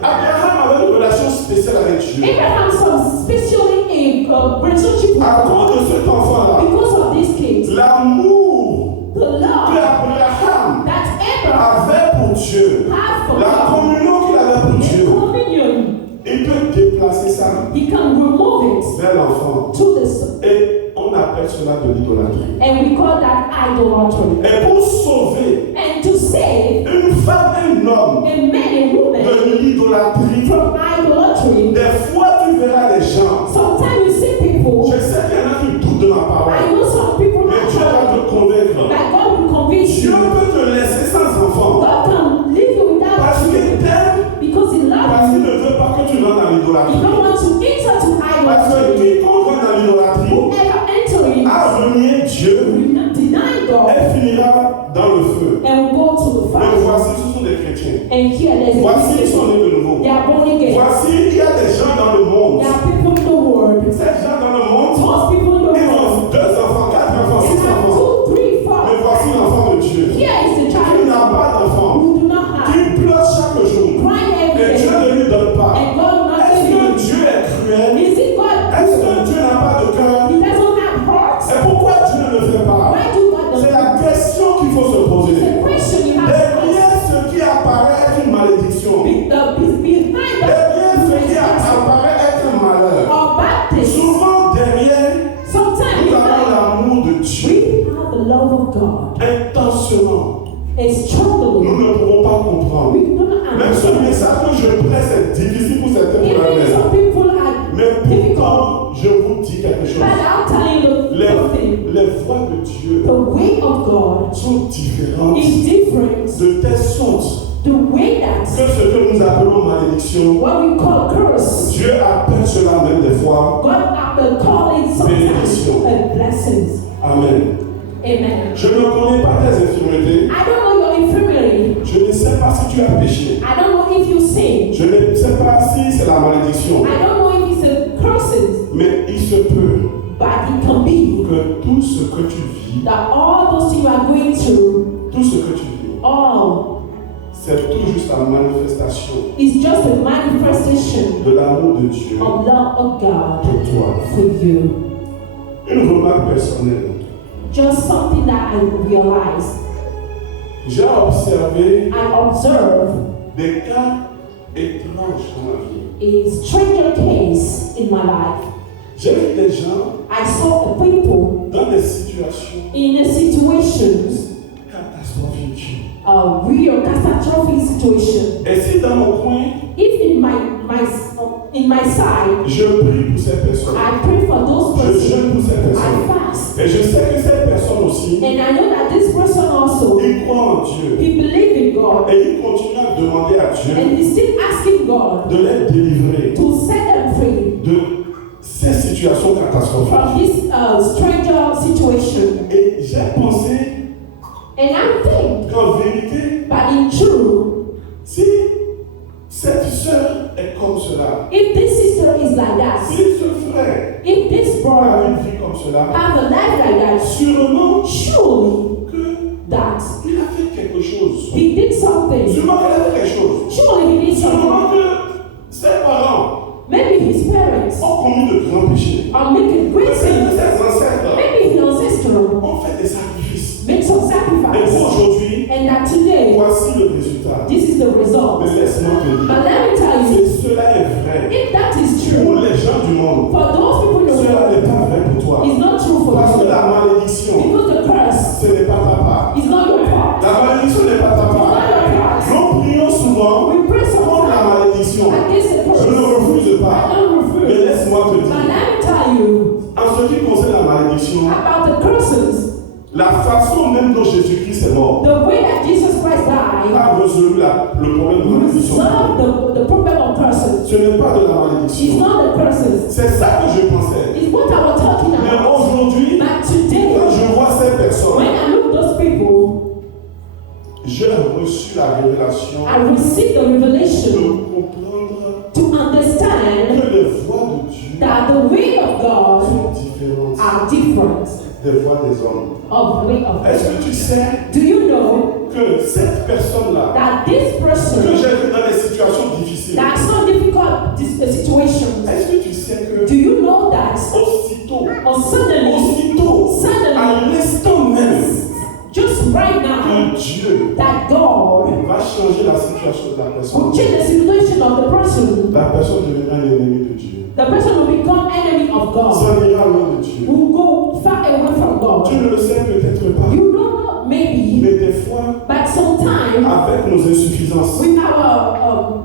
Abraham avait une relation spéciale avec Dieu. Abraham some especially a relationship with À God cause de cet enfant-là, because of this case. l'amour The que love Abraham that Abraham avait pour Dieu, had for la God, communion qu'il avait pour the Dieu, communion, il peut déplacer ça he can remove it vers l'enfant. to the son. Et on appelle cela de l'idolâtrie. And we call that idolatry. Et pour sauver And to save une femme, un homme a man and woman de l'idolâtrie, from idolatry, des fois tu verras des gens. sometimes you see people, Je sais qu'il y en a qui doutent de ma I parole, know some people mais Dieu va te convaincre. that God will convince Dieu you. peut te laisser sans enfant God can leave you without parce qu'il children t'aime, because He parce loves qu'il you. ne veut pas que tu rentres dans He l'idolâtrie. don't want to enter to Parce que idolatry. quiconque rentre dans l'idolâtrie Whoever entering a renié Dieu will not deny God et finira dans le feu. and will go to the Et fire. voici, ce sont des chrétiens. And here there's Voici, ils sont nés de nouveau. they are born again. Voici, il y a des gens dans le monde. There are people in the world. Ces gens dans le monde, Most people in the ils world. ont 2 enfants, 4 enfants, They 6 have enfants. 2, 3, 4. Mais voici l'enfant de Dieu Here is the qui child n'a pas d'enfant, who do not have. qui pleure chaque jour. Cry Et every Dieu day. ne lui donne pas. And God will not Est-ce give que you. Dieu est cruel? Is it God? Est-ce que Dieu n'a pas de cœur? He doesn't have heart. Et pourquoi Dieu ne le fait pas? Why do God C'est not? la question qu'il faut se poser. The question you have to Derrière ce qui apparaît être une malédiction, behind derrière ce qui that apparaît être un malheur, or bad things. souvent derrière, Sometimes nous avons behind l'amour de Dieu. we have the love of God. Intensément, And nous struggling. ne pouvons pas comprendre. We do not Même ce understand. message que je presse est difficile pour certaines Even personnes. some people are Mais difficult. pourtant, je vous dis quelque chose. But I'm telling you the thing. Les voies de Dieu The way of God sont différentes is different appelons malédiction, what we call curse, Dieu appelle cela même des fois. God call it sometimes a blessings. Amen. Amen. Je ne connais pas tes infirmités. I don't know your infirmity. Je ne sais pas si tu as péché. I don't know if you sin. Je ne sais pas si c'est la malédiction. I don't know if it's a curses. Mais il se peut But it can be que tout ce que tu vis, that all those things you are going through, tout ce que tu vis, all c'est tout juste la manifestation is just a manifestation de l'amour de Dieu of love of God pour toi. for you. Une remarque personnelle. Just something that I realized. J'ai observé I observe des cas étranges dans ma vie. a stranger case in my life. J'ai vu des gens I saw people dans des situations in a situations, catastrophiques. a real catastrophic situation. Et si dans mon coin, If in my side, je prie pour ces personnes, I pray for those je jeûne pour persons. ces I personnes, fast. et je sais que ces personnes aussi, And I know that this person also, ils croient en Dieu. he believed in God. Et ils continuent à demander à Dieu And he's still asking God de les délivrer to set them free de ces situations catastrophiques. from this stranger situation. Et j'ai pensé And I think, qu'en vérité, but in true, si cette sœur est comme cela, if this sister is like that, si ce frère if this a brother une vie comme cela, have a life like that, sûrement surely qu'il that a fait quelque chose. he did something. Sûrement qu'elle a fait quelque chose. Surely he did Sûrement something. que ses parents Maybe his parents ont commis de grands péchés. are making great Peut-être que sins. ses ancêtres Maybe his ancestors ont fait des sacrifices. make some Et sacrifice. aujourd'hui, And that today, voici le résultat. this is the result. Mais laisse-moi te But dire, let me tell si you, cela est vrai, if that is pour true, les gens du monde, for those people in the cela world, n'est pas vrai pour toi. it's not true for Parce que you. la malédiction, Because the curse ce n'est pas ta part. is not your part. La malédiction n'est pas ta It's part. not your part. Nous prions souvent We pray contre la sometimes malédiction. against the Je curse. ne refuse I pas. don't Mais refuse. laisse-moi te But dire, let me tell you en ce qui concerne la malédiction, about the curses, la façon même dont Jésus-Christ est mort the way that Jesus Christ died, a résolu le problème de la malédiction. resolved the problem of curses. Ce n'est pas de la It's malédiction. not the curses. C'est ça que je pensais. It's what I was talking Mais about. aujourd'hui, But today, quand je vois ces personnes, when I look at those people, j'ai reçu la révélation I received the de revelation comprendre to understand que les voies de Dieu that the way of God sont différentes are different des voies des hommes. of the way of Est-ce God. que tu sais Do you know que cette personne-là, that this que person j'ai vu dans des situations difficiles, that's so difficult situations? est-ce que tu sais que Do you know that aussitôt, or suddenly, à l'instant même, just right now, que Dieu that God va changer la situation de la personne, will change the situation of the person? la personne deviendra l'ennemi de Dieu. The person will become enemy of God. S'en ira loin de Dieu. Will go far away from God. Tu ne le sais peut-être pas, You don't know, maybe, mais des fois, but sometimes avec nos insuffisances, with our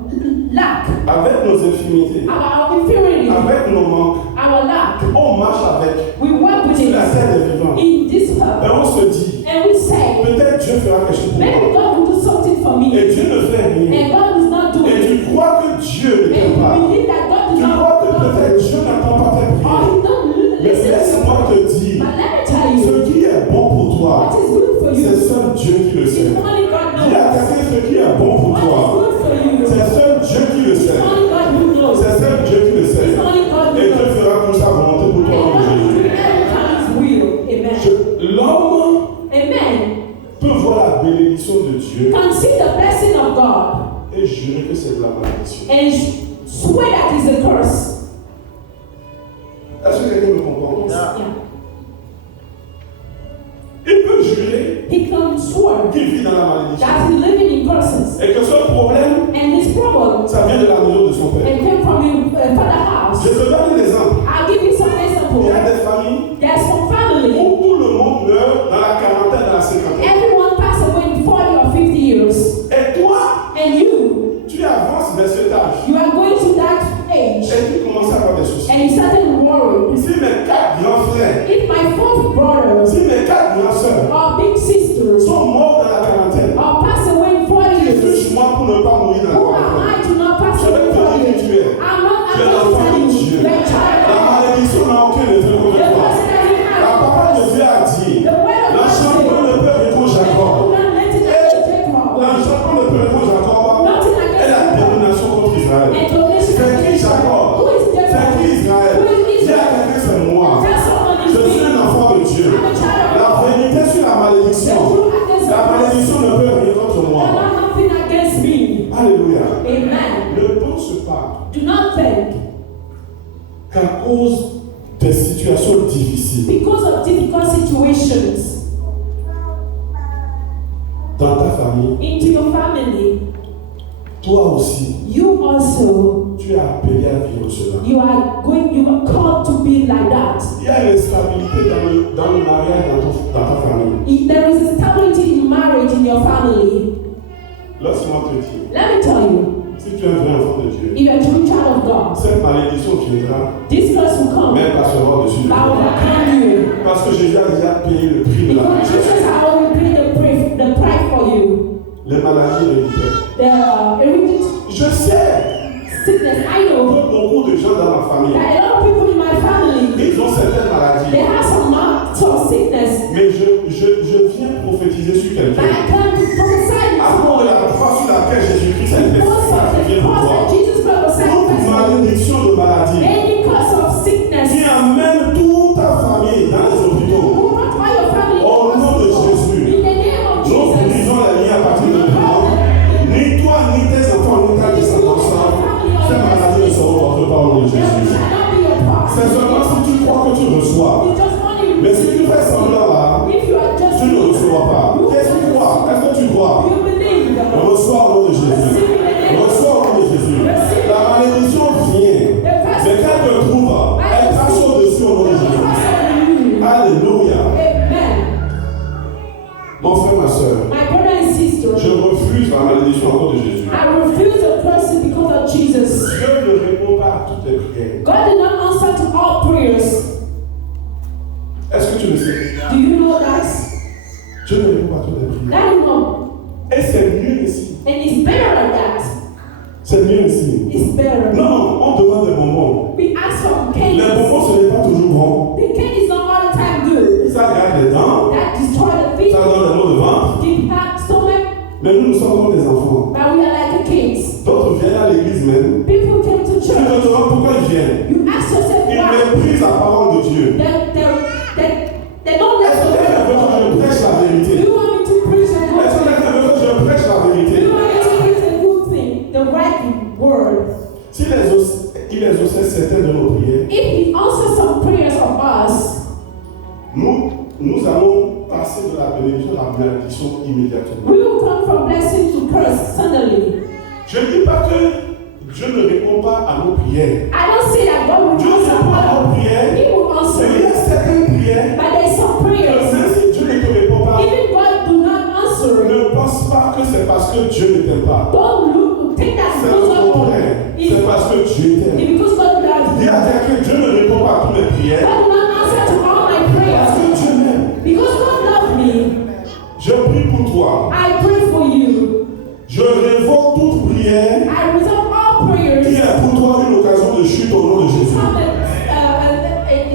lack, avec nos infirmités, our infirmity, avec nos manques, our lack, on marche avec we work with sur la it terre des vivants. in this Et earth, on se dit, and we say, peut-être Dieu fera quelque chose pour maybe moi. God will do something for me, Et Dieu ne fait rien. and God is not doing Et it, tu crois que Dieu ne and t'aime you pas. believe that God Tu is not crois que peut-être Dieu n'attend pas tes or prières. He don't Mais listen to laisse-moi you. te dire, But let me tell you, ce qui est bon pour toi, what is good for c'est you, seul Dieu qui le it's sait. only God Dis à knows. quelqu'un ce qui est bon pour What toi, is good for you, c'est seul Dieu qui le it's sait. only God who knows. C'est seul Dieu qui le sait. It's only God who Et Dieu knows. fera tout sa volonté pour toi en Jésus. Amen. L'homme Amen. peut voir la bénédiction de Dieu Can see the blessing of God et jurer que c'est de la malédiction. and swear that is a curse. Est-ce que quelqu'un me comprend? Yes. Yeah. Il peut jurer He can swear qu'il vit dans la malédiction. that he's living in curses. Et que ce problème, And this problem ça vient de la maison de son père. came from his father's house. Je te donne un exemple. I'll give you some Il y example. a des familles There's some family, où tout le monde meurt dans la quarantaine, dans la cinquantaine. everyone passed away in 40 or 50 years. Et toi, And tu avances vers cet âge. you are going to that age. Et tu commences à avoir des soucis. And you started worrying. Si mes 4 grands frères, If my fourth brothers si mes 4 grands sœurs or big sisters sont morts dans la quarantaine, or pass away in 40 qui years, suis-je moi pour ne pas mourir dans la who am quarantaine? I to not pas Do not think qu'à cause des situations difficiles because of difficult situations dans ta famille, into your family, toi aussi, you also, tu es appelé à vivre cela. you are called to be like that. Il y a l'instabilité dans le mariage dans ta famille. If there is instability in marriage in your family, Laisse-moi te dire, let me tell you, si tu es un vrai enfant de Dieu, if you are a true child of God, cette malédiction viendra, this curse will come, mais elle passera au-dessus de that will toi. overcome you. Parce que Jésus a déjà payé le prix de la Because malédiction. Jesus has already paid the price for you. Les maladies héréditaires. The hereditary Je sais sickness, I know que beaucoup de gens dans ma famille, that a lot of people in my family, ils ont certaines maladies. they have some sickness. Mais je viens prophétiser sur But quelqu'un. I can prophesy À cause de la croix sur laquelle Jésus-Christ a été because of the sacrifié pour cross toi. that Jesus Christ was Toute sacrificed, malédiction de maladie any cause of sickness, qui amène toute ta famille dans les hôpitaux. who brought all your family Au nom de Jésus, in the name of nous Jesus. brisons les liens à partir de maintenant. Ni toi, ni tes enfants, ni ta descendance, ces maladies ne seront votre part au nom de That Jésus. cannot be your part. C'est seulement si tu crois que tu reçois. You just only Mais si tu fais semblant là, if you are just tu ne recevras pas. Qu'est-ce que tu crois? Est-ce que tu crois? you believe that Reçois au nom de Jésus. Reçois au nom de Jésus. La malédiction vient. Mais quand elle te trouve, elle crache au-dessus au nom de Jésus. Alléluia. Amen. Mon frère, ma soeur, My brother and sister, je refuse la malédiction au nom de Jésus. I refuse the curse because of Jesus. Dieu ne répond pas à toutes tes prières. God did not answer to all prayers. Est-ce que tu le sais? Do you know that? Dieu ne répond pas à toutes tes prières. That is not. Et c'est mieux ici. And it's better like that. C'est mieux ici. It's better. Non, on demande des bonbons. We ask for Les cake. bonbons, ce n'est pas toujours bon. The cake is not all the time good. Ça garde les dents, That destroy the feet. ça donne des maux de ventre. Deep heart, stomach. Mais nous sommes comme des enfants. But we are like the kids. D'autres viennent à l'église même. People came to Tu te church. demandes pourquoi ils viennent. You ask yourself Ils why. méprisent la parole de Dieu. They don't Est-ce que let quelqu'un veut que je prêche la Do vérité? you want me to preach a good Est-ce que thing? quelqu'un veut que je prêche la Do vérité? you want me to preach a good thing? The right word. Si il exauçait certaines de nos prières, If he answers some prayers of us, nous allons passer de la bénédiction à la malédiction immédiatement. we will come from blessing to curse suddenly. Je ne dis pas que Dieu ne répond pas à nos prières. I don't say that God will Dieu answer répond à all. nos prières. He will Mais il y answer. a certaines prières But there are some que prayers. même si Dieu ne te répond pas, Even God do not answer. ne pense pas que c'est parce que Dieu ne t'aime pas. Don't look, take that C'est because le God contraire. C'est parce que Dieu t'aime. It's because God loves Dis you. à Dieu que Dieu ne répond pas à toutes mes prières God will not answer to all my parce prayers. que Dieu m'aime. Because God loves me, Je prie pour toi. I pray for you. Je révoque toute prière I resolve all prayers. qui est pour toi une occasion de chute au nom de Jésus.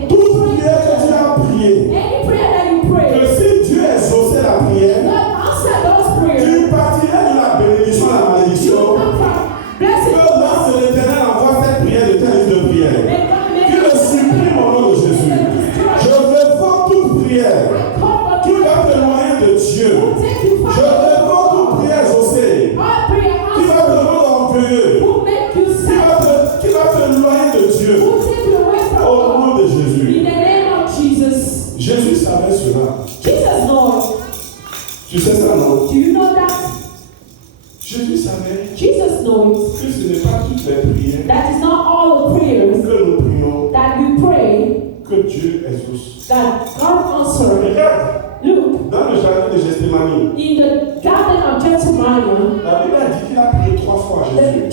Toute prière que tu as priée, Any prayer that you pray, que si Dieu exauçait la prière, God answer those prayers. tu partirais de la bénédiction à la You malédiction. come from blessing. Que l'ange de l'Éternel envoie cette prière de ta liste de prière. Qu'il le supprime au nom de Jésus. Je révoque toute prière qui va t'éloigner de Dieu. Je révoque toute prière exaucée qui va te rendre orgueilleux, qui va t'éloigner de Dieu. Au nom de Jésus. Jésus savait cela. Tu sais ça, non? Jésus savait Jesus knows que ce n'est pas toutes les prières that is not all the prayers que nous prions that we pray que Dieu exauce. that God answers. Regarde, Look, dans le jardin de Gethsémani, in the garden of Gethsemane, la Bible a dit qu'il a prié 3 fois à Jésus.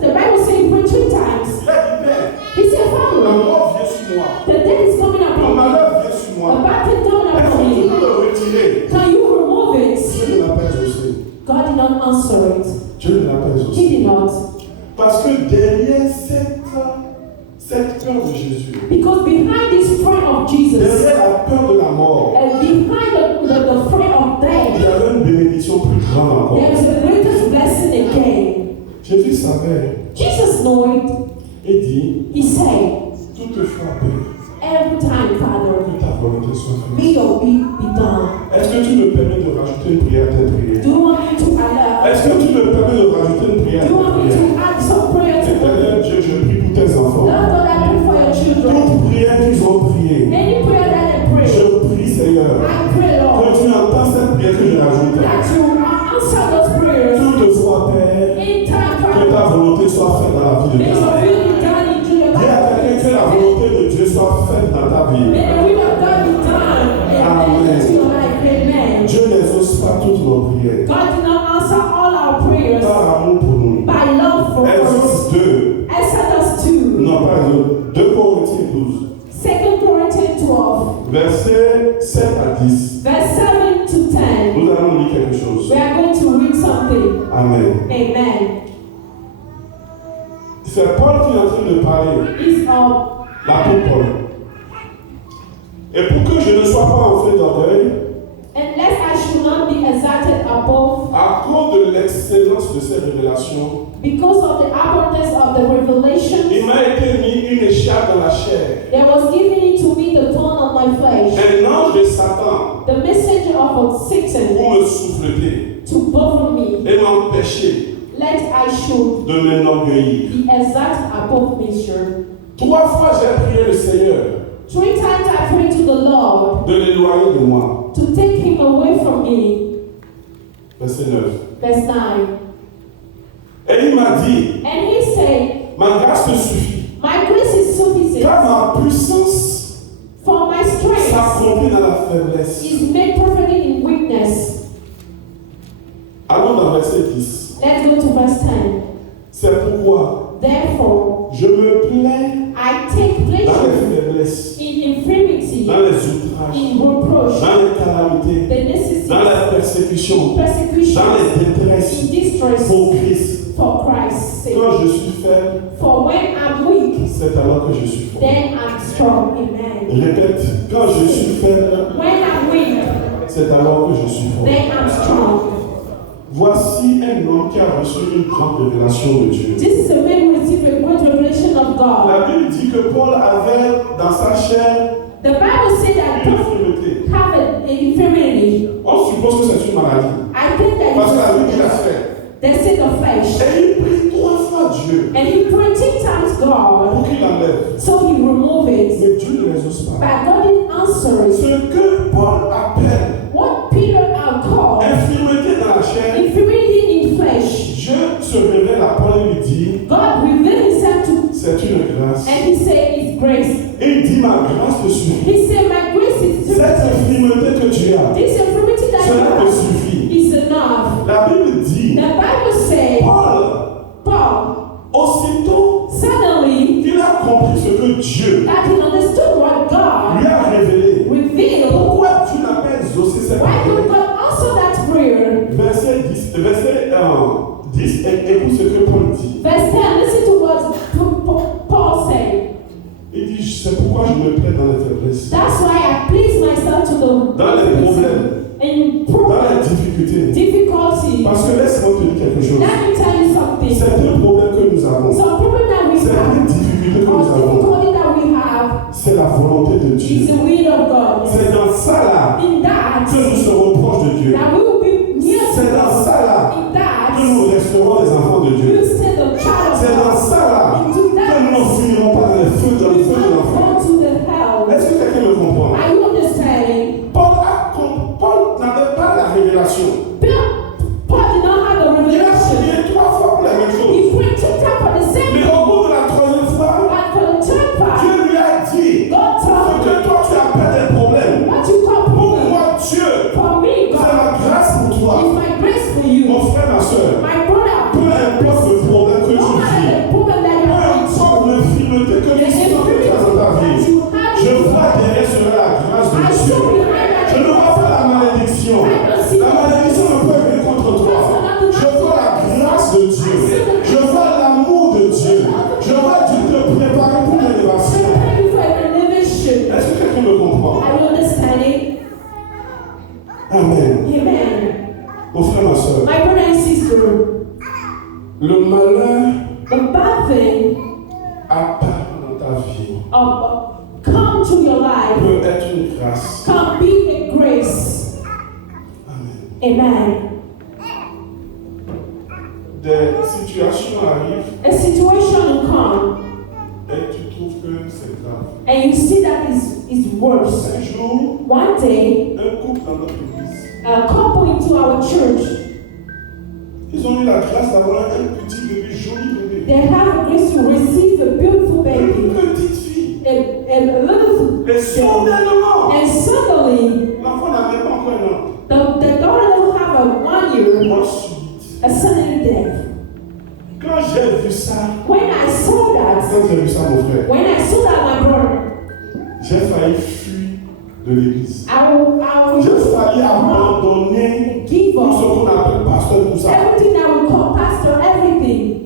the Bible says he prayed 3 times. Il a dit, Père, He said, la Father, mort vient sur moi. the death is coming Le upon me. malheur vient sur The moi. bad thing coming Est-ce upon que tu me. peux le retirer? Can you remove it? Dieu ne l'a pas exaucé. God did not answer it. Dieu ne l'a pas exaucé. He did not. Parce que derrière cette peur de Jésus, Because behind this prayer of Jesus, derrière la peur de la mort, and behind the fear of il death, y avait une bénédiction plus grande encore. there is a greatest blessing again. Jésus savait Jesus knew it. et dit, He said, toutefois, Père, every time, Father, que ta volonté soit faite. may your will be done. Est-ce que tu me permets de rajouter une prière à tes prières? Do you want me to allow? Est-ce que tu me permets de rajouter une prière à Do you want tes me prières? to add some prayer to Éternel toutes nos prières. God did not answer all our prayers Par amour pour nous. by love for us. Exode 2. Exodus 2, Non, pas Exode. 2 Corinthiens 12. 2 Corinthians 12, Versets 7 à 10. verse 7 to 10. Nous allons lire quelque chose. We are going to read something. Amen. Amen. C'est Paul qui est en train de parler. It's L'apôtre Paul. Et pour que je ne sois pas en fait d'orgueil, unless I should not be exalted above à cause de l'excellence de ces révélations, because of the abundance of the revelation, il m'a été mis une écharpe dans la chair. there was given to me the thorn of my flesh, Un ange de Satan the messenger of Satan, pour me souffleter to bother me, et m'empêcher lest I should de m'enorgueillir. be exalted above measure. 3 fois j'ai prié le Seigneur 3 times I prayed to the Lord de l'éloigner de moi. to take him away from me. Verset 9. Verse 9. Et il m'a dit, And he said, ma grâce te suffit, my grace is sufficient, car ma puissance for my strength s'accomplit dans la faiblesse. is made perfect in weakness. Allons dans verset 10. Let's go to verse 10. C'est pourquoi Therefore, je me plais I take dans pleasure les faiblesses, in infirmity, dans les outrages, in reproach, dans les calamités, the necessity, dans les persécutions, persecution, dans les détresses, in distress, pour Christ. for Christ's sake. Quand je suis faible, For when I'm weak, c'est alors que je suis fort. then I'm strong. Amen. Répète, quand je suis faible, When I'm weak, c'est alors que je suis fort. then I'm strong. Voici un homme qui a reçu une grande révélation de Dieu. This is a man who received a great revelation of God. La Bible dit que Paul avait dans sa chair The Bible said that une Paul infirmité. have an infirmity. On suppose que c'est une maladie. I think that Parce que la Bible dit la it's chair. the sin of flesh. Et il prie 3 fois Dieu And he prayed 10 times God, pour qu'il l'enlève. so he removed it. Mais Dieu ne les exauce pas. But God didn't answer it. Ce que Paul appelle What Peter called infirmité dans la chair, infirmity in flesh, Dieu se révèle à Paul et lui dit, God revealed himself to, c'est une grâce. and he said it's grace. Et il dit, ma grâce te suffit. He said, my grace is Cette sufficient. infirmité que tu as, This infirmity that you cela te have suffit. is enough. La Bible dit, The Bible said, Paul, aussitôt suddenly, qu'il a compris ce que Dieu that he understood what God lui a révélé, revealed. pourquoi Dieu n'a pas exaucé cette Why prière? did God answer that prayer? Verset 10, écoute ce que Paul dit. Verse 10, listen to what Paul said. Il dit, c'est pourquoi je me plais dans les faiblesses, That's why I please myself to the dans les problèmes, in dans problems, les difficultés. difficulty. Parce que laisse-moi te dire quelque chose. Let me tell you something. C'est un problème que nous avons. Some problem that we C'est une have, difficulté que or nous avons. difficulty that we have, C'est la volonté de is Dieu. the will of God. C'est dans ça là In that, que nous serons proches de Dieu. that we will be near to C'est dans God. ça là In that, que nous resterons les enfants de we Dieu. will stay the child of C'est dans God. ça là Into que nous ne that, finirons pas dans le feu de we will l'enfer. not go to the hell. Est-ce que quelqu'un me comprend? Are you understanding? Paul n'avait pas la révélation. Paul did not have the Il a revelation. prié 3 fois pour la même chose. He prayed 2 times for the same Mais thing. au bout de la 3e fois, And for the 3rd part, Dieu lui a dit God ce told me, que toi tu appelles des problèmes. what you call Pour problem, moi, Dieu, for me, c'est God, la grâce pour toi. is my grace for you. Mon frère, ma soeur, My brother, peu importe le problème que no tu matter vis, the problem that you peu are importe l'infirmité que tu sens que tu as dans ta vie, je vois derrière cela la grâce de I Dieu. saw behind that. Je ne vois pas la malédiction. La malédiction ne peut venir contre toi. Je vois la grâce de Dieu. Je vois l'amour de Dieu. Je vois Dieu te préparer pour l'élévation. Prepare you for an elevation. Est-ce que quelqu'un me comprend? Are you understanding? Amen. Amen. Mon frère, ma soeur, My brother and sister, le malheur the bad thing apparaît dans ta vie come to your life, peut être une grâce. can be a grace. Amen. Amen. Des situations arrivent A situation will come et tu trouves que c'est grave. and you see that is worse. Un jour, One day, un couple dans notre église, a couple into our church, ils ont eu la grâce d'avoir un petit bébé, joli bébé. they have grace to receive a beautiful baby, Une petite fille. a little Et soudainement, and suddenly l'enfant n'avait pas encore un an. the daughter don't have around you, Mort subite. a sudden death. Quand j'ai vu ça, When I saw that, quand j'ai vu ça, mon frère, when I saw that, my brother, j'ai failli fuir de l'église. I J'ai will failli abandonner give tout ce up qu'on appelle pasteur, tout ça. everything that we call pastor, everything.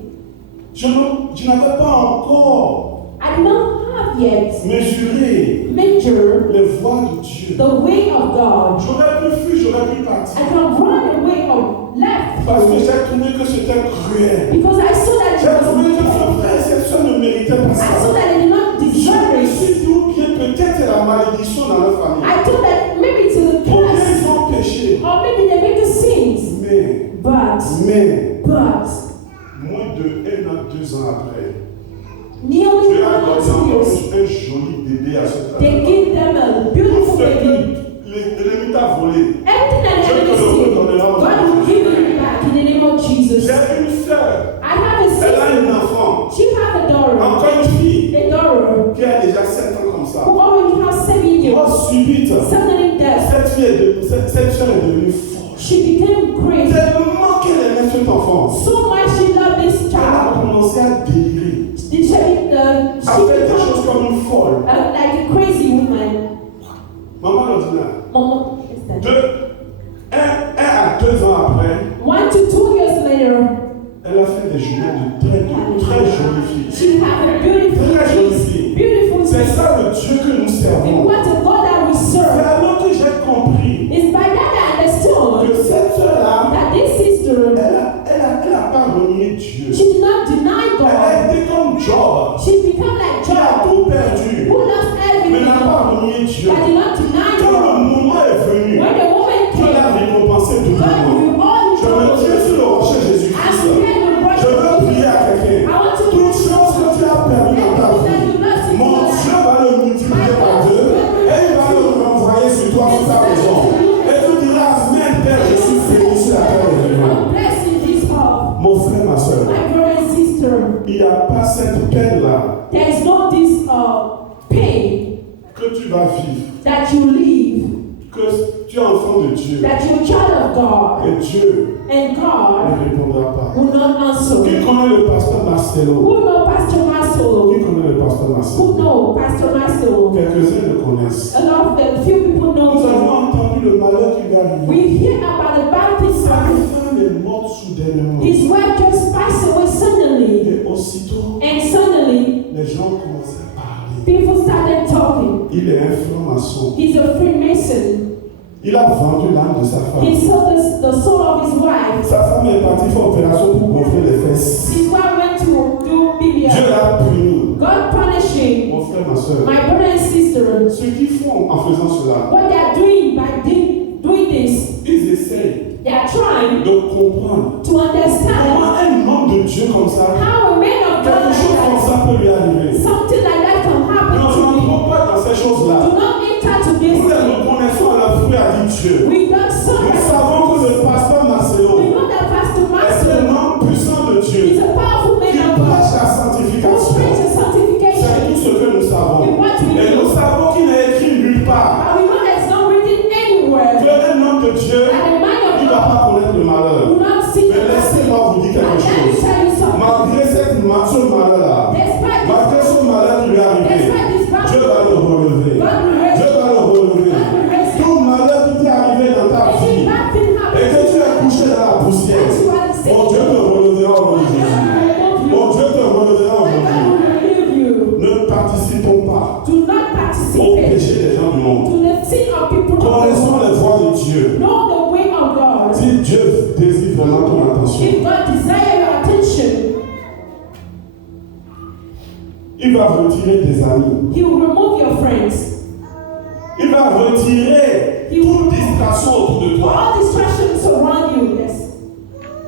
Je n'avais pas encore I did not have yet mesuré measured les voies de Dieu. the way of God. J'aurais pu fuir, j'aurais pu partir. I can run away or left Parce que j'ai trouvé que c'était cruel. because I saw that J'ai it trouvé que was ce frère et cette soeur ne méritaient pas I saw ça. that they did not Je deserve me it. suis dit, ou bien peut-être c'est la malédiction dans leur famille. I thought that maybe it's a Ou bien curse ils ont péché. or maybe they make a sins. Mais, But moins de 1 an, 2 ans après, nearly Dieu a 1 or donné 2 encore years, un joli bébé à cette they femme. give them a Tout beautiful ce baby. que l'ennemi t'a volé. Everything that the enemy steals, God will give it back in the name of Jesus. J'ai une sœur, I have a elle a sister. un enfant, She has a daughter. encore une fille A daughter qui a déjà 7 ans comme ça. who already has 7 years. Mort subite, Suddenly death. cette sœur est devenue folle. She became crazy. Tellement qu'elle aimait cet enfant. So much she loved this Elle a child. commencé à délirer. She À faire des became choses comme une folle. like a crazy woman. Maman l'ordinaire. Mom, Un à 2 ans après, 1 to 2 years later, elle a fait des jumelles de très jolies filles. she had a beautiful Très jolie face. fille. Beautiful C'est face. ça le Dieu que nous And servons. what a God that we C'est serve. alors que j'ai compris It's by that I understood que cette soeur-là, that this sister, elle a pas renié Dieu. she did not deny Elle God. a été comme Job, She became like qui a Job, tout perdu, who lost mais n'a everything, pas renié Dieu. but did not deny Quand le God. moment est venu, When the woman Dieu l'a came, récompensé tout le God monde. will all Je me tiens sur le rocher I'm Jésus-Christ. here to Je veux prier à quelqu'un. I want to Toute chose que tu as perdu dans ta vie, mon Dieu va le multiplier par 2 et il va le renvoyer sur toi, sur ta maison. Et tu diras, Amen, Père, je suis béni sur la terre des vivants. bless in this house. Mon frère, ma soeur, My brother and sister, il n'y a pas cette peine-là there is no this pain que tu vas vivre, that you live, que tu es enfant de Dieu that you're a child of God, et Dieu and God ne répondra pas. will not answer. Qui connaît le pasteur Marcelo? Who know Pastor Marcelo? Qui connaît le pasteur Who Marcelo? know Pastor Marcelo? Quelques-uns le connaissent. A lot of them, few people know Nous him. avons entendu le malheur qui lui est arrivé. We hear about the bad things Sa happening. femme est morte soudainement. His wife just passed away suddenly, Et aussitôt, and suddenly les gens commençaient à parler. people started talking. Il est un franc-maçon. He's a Freemason. Il a vendu l'âme de sa femme. He sold the soul of his wife. Sa femme est partie faire opération pour gonfler les fesses. His wife went to do Dieu BBL. l'a puni. God punished him. Mon frère, ma soeur, My brother and sister, ceux qui font en faisant cela, what they are doing by doing this, ils essayent they are trying de comprendre to understand comment un homme de Dieu comme ça, how a man of God quelque chose comme like ça peut lui arriver. that, something like that can happen Ne to me. rentrons pas dans ces choses-là. Do not enter to this Nous les thing. reconnaissons à la foi à Dieu. We don't serve. Nous savons que le pasteur We Marcelo know that Pastor est un Marcelo homme puissant de is Dieu a powerful qui man of God prêche la who sanctification. preaches C'est sanctification. tout ce que nous savons. Et nous savons qu'il n'est écrit nulle part And we know that it's not written anywhere qu'un homme de Dieu that the man ne of va God pas connaître le malheur. will not see Mais laissez-moi vous dire quelque And let me chose. tell you something. Malgré ce malheur-là, Despite malgré ce malheur qui lui est arrivé, this Dieu va le relever. God will raise Dieu va le relever. God will raise Tout malheur qui t'est arrivé dans ta If vie bad thing et happens que tu es couché dans la poussière, that you are sick, mon Dieu te relevera au nom de Jésus. Mon Dieu te relevera au nom de God Jésus. will relieve you. Ne participons pas Do not au participate péché des gens du monde. to the sin of people. Connaissons les voies de Dieu. Know the way of God. Si Dieu désire vraiment ton attention, If God desires your attention, il va retirer tes amis. He will remove your friends. Il va retirer toute distraction autour de toi. All distractions around you, yes.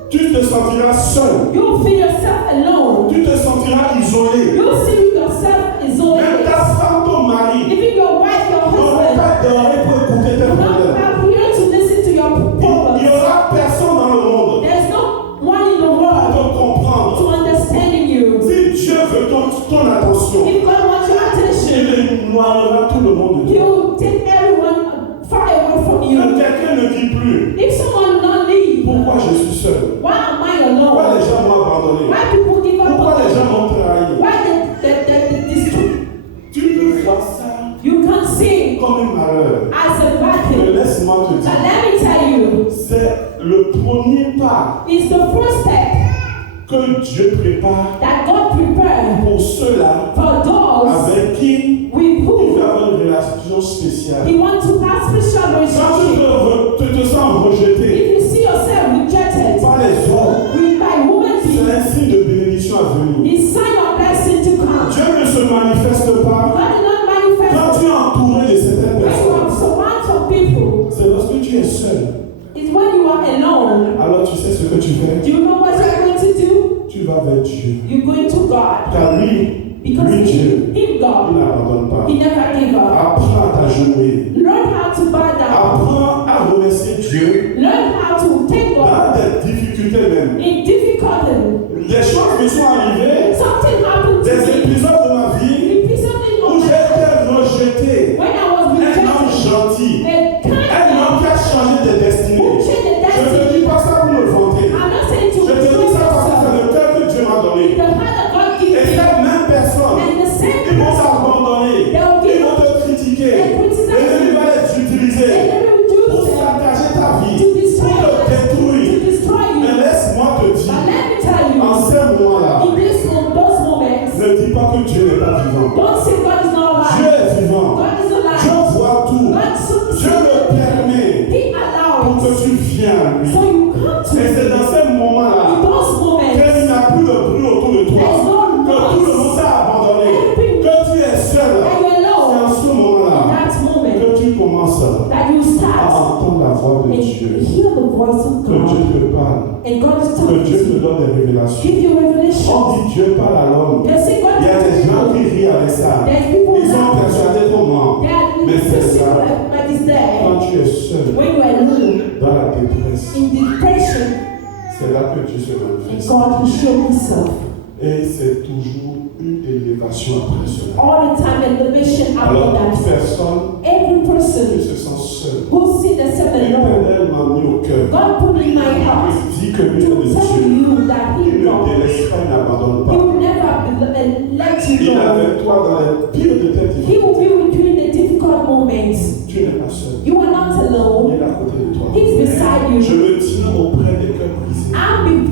Tu te sentiras seul. You'll feel yourself alone. Tu te sentiras isolé. You'll see yourself Même isolated. ta femme, ton mari, Even your wife, your n'aura husband, pas d'oreille pour écouter tes will not problèmes. have ear to listen to your Il n'y problems. aura personne dans le monde There's no one in the pour world te comprendre. to understanding you. Si Dieu veut ton attention, If God wants your attention, il noirera tout le monde de He toi. will take everyone far away from Quand you. quelqu'un ne dit plus, If someone will not leave, pourquoi le premier pas is the first step que Dieu prépare that God prepared pour ceux-là for those avec qui with il whom veut avoir une relation spéciale. He wants to have special Quand relationship. tu te sens rejeté If you see yourself rejected par les hommes, by women, c'est un signe de bénédiction à venir. it's sign of blessing to come. Dieu ne se manifeste pas God did not quand manifest tu es entouré de certaines when you personnes. are surrounded of people. C'est lorsque tu es seul. It's when you are alone. Alors tu sais ce que tu fais. Do you know what you're going to do? Tu vas vers Dieu. You're going to God. Car lui Because Dieu, in God, il n'abandonne pas. He never gave up. Apprends à t'agenouiller. Learn how to bow down. Apprends à remercier Dieu Learn how to thank God dans des difficultés même. in difficulty. Des choses me sont arrivées, Something happened to des me. épisodes de ma vie It is something où j'ai été rejeté. when I was Un homme rejected. gentil. A kind Un homme qui a changé de destinée. who changed the Je ne te destiny. dis pas ça pour me vanter. I'm not saying to Je te dis ça parce que c'est le cœur que Dieu m'a donné. the heart that God Et gives you. cette même personne, And the same ils vont t'abandonner. Ils vont te critiquer. L'ennemi va les utiliser pour saccager ta vie, to destroy pour te you. détruire. To destroy Mais you. laisse-moi te But dire, let me tell you, en ces moments-là, in those moments, ne dis pas que Dieu n'est pas vivant. don't say God is not Dieu alive. est vivant. God is Dieu alive. voit tout. God Dieu le permet He pour allows que tu viennes à lui. so you come to Et c'est Him. dans ces In moments-là those moments, qu'il n'y a plus de bruit autour de toi, there's no que tout le monde noise. t'a abandonné, que tu es seul. And you're C'est alone. en ce moment-là In that moment, que tu commences that you à start entendre la voix de and Dieu. hear the voice of Que Dieu God. te parle. And God is Que talking Dieu to te you. donne des révélations. Give you On revelation. dit Dieu parle à l'homme. They say God Il y a des gens talks to qui you. rient avec ça. There's people Ils sont that persuadés comment. Mais c'est ça. like is there. Quand tu es seul, When you are alone, dans la détresse, in depression, c'est là que Dieu se and manifeste. God will show Himself. Et c'est toujours une élévation après cela. All the time, elevation after Alors, toute that. personne Every qui person se sent seule, who see themselves alone, l'Éternel m'a mis au cœur. God put in my heart Il dit que lui to est tell Dieu. you that Il He ne God. délaisse pas, il n'abandonne He pas. will never let you Il est go. avec toi dans les pires de tes He difficultés. will be with you in the difficult moments. Tu n'es pas seul. You are not Il alone. est à côté de toi. He's beside Je you. me tiens auprès des cœurs brisés. I'm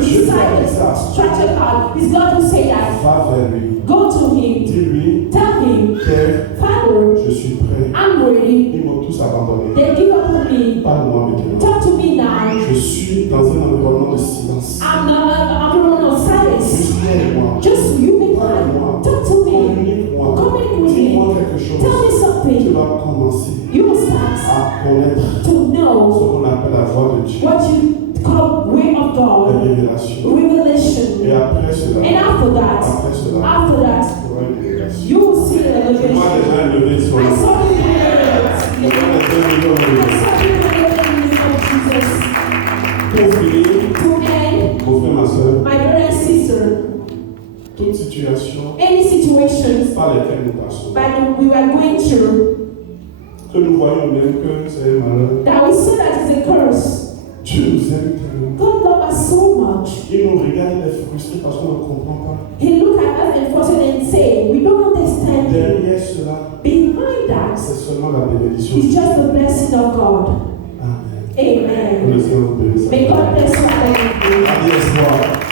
beside the structured heart. It's God who say that. Va vers lui. Go to Him. Dis-lui, Tell Him, Père, Father, je suis prêt. I'm ready. Ils m'ont tous abandonné. They give up on me. Parle-moi maintenant. Talk to me now. Je suis dans un environnement de silence. I'm running on silence. Juste moi. Just you be quiet. Talk to me. Communique-moi. Communicate with Dis-moi me. quelque chose. Tell me Tu something. vas commencer You will start à connaître to ce know qu'on appelle la voix de Dieu. what you call way of La God, révélation. revelation. Et après cela, And after that, tu after that, auras une révélation. you will see the Moi, revelation. déjà élevé sur I le saw you Moi, in déjà élevé. I saw you in the name of Jesus. Pour finir, To end, mon frère, ma soeur, my brother and sister, toute situation any situations par lesquelles nous passons, that we were going through, que nous voyons même que c'est un malheur, that we saw that is a curse. Dieu nous aime tellement. God loves us so much. Il nous regarde et est frustré parce qu'on ne comprend pas. He look at us and frustrated and say, we don't understand. Derrière cela, Behind that c'est seulement la bénédiction. is just the blessing of God. Amen. Amen. Que le Seigneur vous bénisse. May God bless you. Allez, espoir.